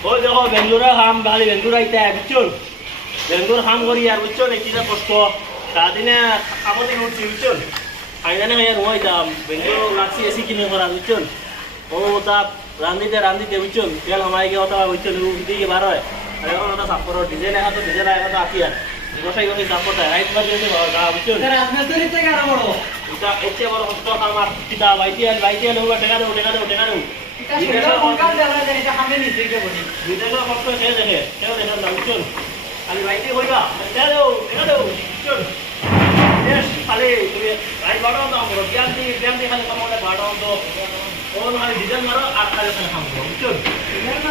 ওই দেখো বেঙ্গুরা খাম খালি বেঙ্গুরা ইটা বুঝছো বেঙ্গুর খাম করি আর বুঝছো নাকি না কষ্ট সারাদিনে কামতে উঠছি বুঝছো আমি জানি রুমাই দাম বেঙ্গুর লাগছি এসি কিনে করা বুঝছো ও তা রান্ধিতে বুঝছো তেল হামাই গিয়ে ওটা বুঝছো দিকে বার হয় আর এখন ওটা সাফ করো ডিজাইন এখন তো ডিজাইন এখন তো আছি আর গোসাই সাফ করতে হয় রাইট বাজে গা বুঝছো এটা এতে বড় কষ্ট আমার কিতা বাইতে লোক টাকা দেবো বিদেশের কষ্ট সে দেখে সেও দেখে না বুঝছো খালি বাইতে হইবা টাকা দেবো বুঝছো খালি তুমি রাইট বাড়াও তো আমার জ্ঞান দিয়ে খালি কমালে বাড়াও তো ও খালি ডিজাইন মারো আর খালি ওখানে খাম করো বুঝছো বুঝছো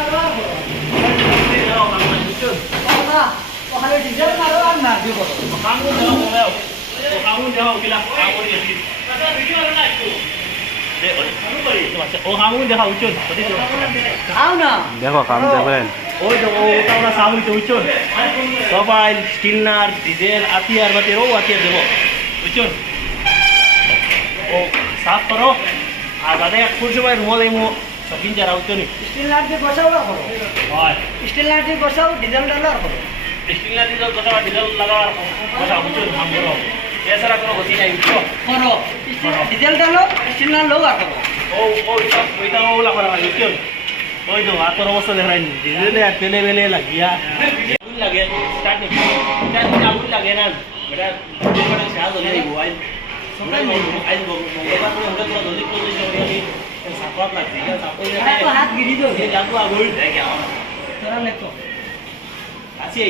দেখো কাম দেখবেন ওই তো ওটা ওরা সামনে তো বুঝছো সবাই স্টিলনার ডিজেল আতিয়ার বাতির ও আতিয়ার দেবো বুঝছো ও সাফ করো আর বাদে ফুল সময় রুমাল এই শপিং যারা বুঝছো নি স্টিলনার দিয়ে বসাও না করো হয় স্টিলনার দিয়ে বসাও ডিজেল ডালো আর করো স্টিলনার দিয়ে বসাও ডিজেল লাগাও আর বসাও বুঝছো কাম করো এছাড়া কোনো গতি নাই বুঝছো করো ডিজেল ডালো স্টিলনার লো আর করো ওইটা ওলা করা লাগে বুঝছো ওই তো হাতের অবস্থা দেখাই ডিজেলে আর তেলে বেলে লাগিয়া আগুন লাগে স্টার্ট আগুন লাগে না বেটা সাহায্য হয়ে যাইব আইন এবার করে হঠাৎ করে দলিত করে আমি সাপোর্ট লাগছে সাপোর্ট হাত গিরি দাও লাগবো আগুন তোরা লেখো আছে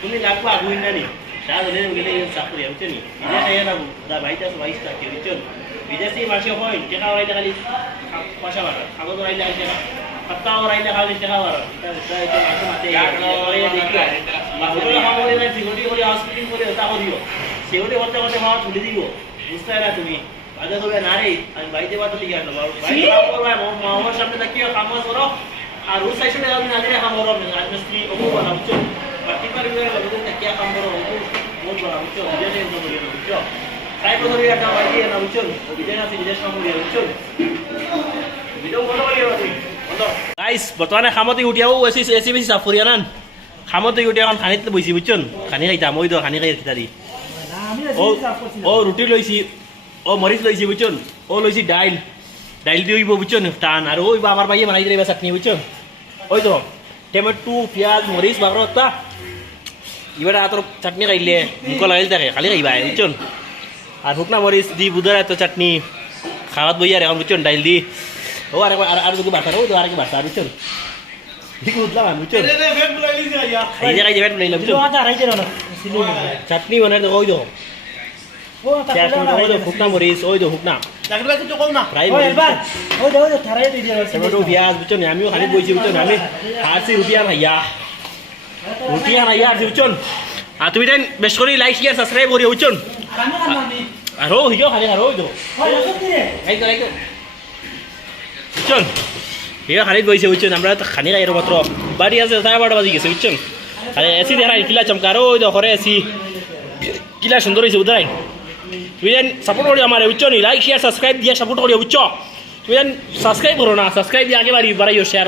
তুমি লাগবো আগুন না নি সাহায্য হলে গেলে চাকরি বুঝছো নি বিদেশে না দা ভাইটা আছে ভাইটা কে বুঝছো বিদেশি মাসে হয় টাকা ওরাইলে খালি পয়সা বাড়া কাগজ ওরাইলে আই টাকা পাত্তা ওরাইলে খালি টাকা বাড়া এটা মাসে মাসে ওরে দেখি ওগুলো খাওয়ালে না সিকিউরিটি করে হসপিটাল করে ওটা করিও সিকিউরিটি করতে করতে খাওয়া তুলে দিব বুঝতে না তুমি বাজে হবে না রে আমি বাড়িতে বাতো ঠিক আছে ভাই কাম করবা আমার সামনে তাকিয়ে কাম করো আর ওই সাইডে যাবেন না দিলে কাম করো রাজমিস্ত্রি ওকো বলা বুঝছো বাকি পারে লোকজন তাকিয়ে কাম করো ওকো বহুত বলা বুঝছো বিদেশে তো বলি না বুঝছো তাই বলে একটা বাইরে না বুঝছো বিদেশ আছে বিদেশ কাম করি বুঝছো ভিডিও বন্ধ করি তুমি বন্ধ গাইস বর্তমানে খামতে উঠিয়াও এসি বেশি সাফ করিয়া না খামতে উঠে এখন খানিতে বইছি বুঝছো খানি খাইতাম ওই তো খানি খাই খিতা দি ও রুটি লইছি ও মরিচ লইছি বুঝছো ও লইছি ডাইল দিব বুঝছো টান আর ওই আমার ভাইয়ে বানাই দিলে চাটনি বুঝছো ওই তো টমেটো পেঁয়াজ মরিচ বাগরতা এবার তোর চাটনি খাইলে মুখ লাগাইলে থাকে খালি খাইবা বুঝছো আর শুকনা মরিচ দি বুধের এত চাটনি খাওয়াত বই আর এখন বুঝছো ডাইল দি ও আর দুটো বাচ্চা ও তো আর কি বাচ্চা বুঝছো ঠিক বুঝলাম বুঝছো খাইলে ভেট বলাইলাম বুঝছো চাটনি বানাই তো ওই তো শুকনা মরিচ ওই তো শুকনা টমেটো পেঁয়াজ বুঝছো আমিও খালি বইছি বুঝছো আমি হারছি রুটি আর হাইয়া হারছি বুঝছো আর তুমি দেন বেশ করে লাইক শেয়ার সাবস্ক্রাইব করি বুঝছো আর ও হিও খালি আর ওই তো বুঝছো হিও খালি বইছে বুঝছো আমরা খানি খাই মাত্র বাড়ি আছে 12:30 বাজি গেছে বুঝছো আরে এসি দেখাই কিলা চমকার ওই তো ঘরে এসি কিলা সুন্দর হয়েছে উদাই তুমি যেন সাপোর্ট করি আমার বুঝছো নি লাইক শেয়ার সাবস্ক্রাইব দিয়ে সাপোর্ট করি বুঝছো তুমি যেন সাবস্ক্রাইব করো না সাবস্ক্রাইব দিয়ে আগে বাড়াইও শেয়ার